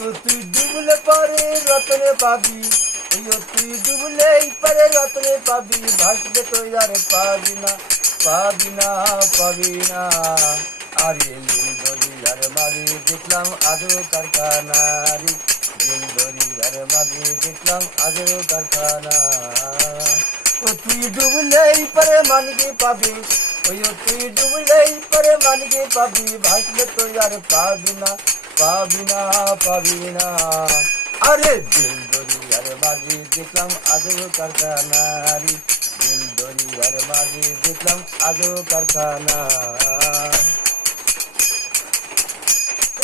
তুই ডুবলে পরে রতনে পাবি, তুই ডুবলেই পরে রতনে পাবি, ভাসলে তো আর পাবি না, পাবি না, পাবি না। আরে নীল দরিয়ার মাঝে দেখলাম আজও কারখানা, রে নীল দরিয়ার মাঝে দেখলাম আজও কারখানা। তুই ডুবলেই পরে মানকে পাবি, তুই ডুবলেই পরে মানকে পাবি, ভাসলে তো আর পাবি না, পাবি না, পাবি না। আরে দিল দরিয়ার মাঝে দেখলাম আজও কারখানা, রে দিল দরিয়ার মাঝে দেখলাম আজও কারখানা।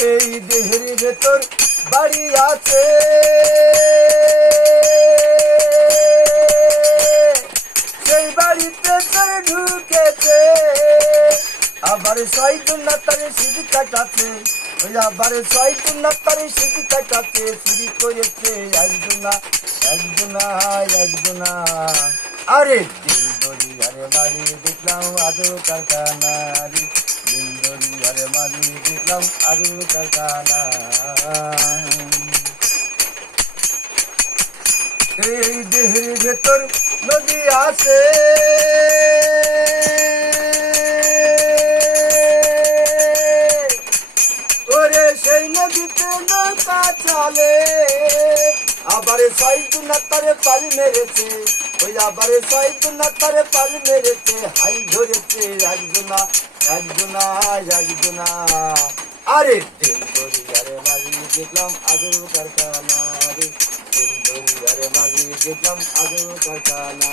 এই দেহের ভেতর বাড়ি আছে, সেই বাড়িতে তোর ঢুকেছে, আবার শয়তান তার সিঁড়ি কাটাচ্ছে, আবার শয়তান তার সিঁড়ি কাটাচ্ছে, সিঁড়ি করেছে একজনা, একজনা, একজনা। আরে দিল দরিয়ার মাঝে দেখলাম আজও কারখানা, রে দিল দরিয়ার মাঝে দেখলাম আজও কারখানা। এই দেহের ভেতর নদী আছে, ওরে সেই নদীতে নৌকা চলে, আবার শয়তান তারে পাল মেরেছে, আবার শয়তান তারে পাল মেরেছে, হাই ধরেছে একজনা, একজনা, একজনা। আরে দিল দরিয়ার মাঝে দেখলাম আজও কারখানা, রে দিল দরিয়ার মাঝে দেখলাম আজও কারখানা।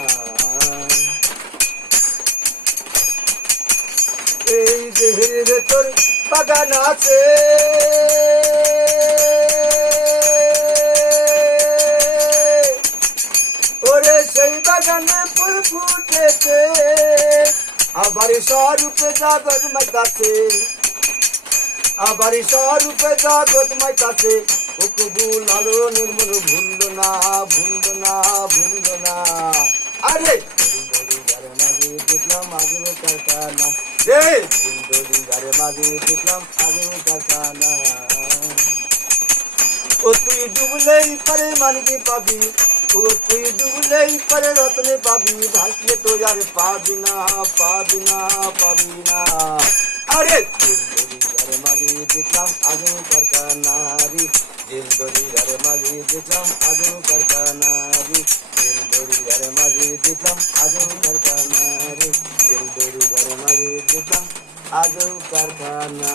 এই দেহের ভেতর বাগান আছে, ওরে সেই বাগানে ফুল ফুটেছে, আবার স্বরূপে জগৎ মাইতাছে, আবার স্বরূপে জগৎ মাইতাছে। ও কবুল আলো নির্মল ভুলল না, ভুলল না, ভুলল না। আরে দিল দরিয়ার মাঝে দেখলাম আজও কারখানা, রে দিল দরিয়ার মাঝে দেখলাম আজও কারখানা। তুই ডুবলেই পরে মানকে পাবি, তুই ডুবলেই পরে রতনে পাবি, ভাসলে তো আর পাবি না, পাবি না, পাবি না। আরে দিল দরিয়ার মাঝে দেখলাম আজও কারখানা, রে দিল দরিয়ার মাঝে দেখলাম আজও কারখানা, রে দিল দরিয়ার মাঝে দেখলাম আজও কারখানা, রে দিল দরিয়ার মাঝে দেখলাম আজও কারখানা।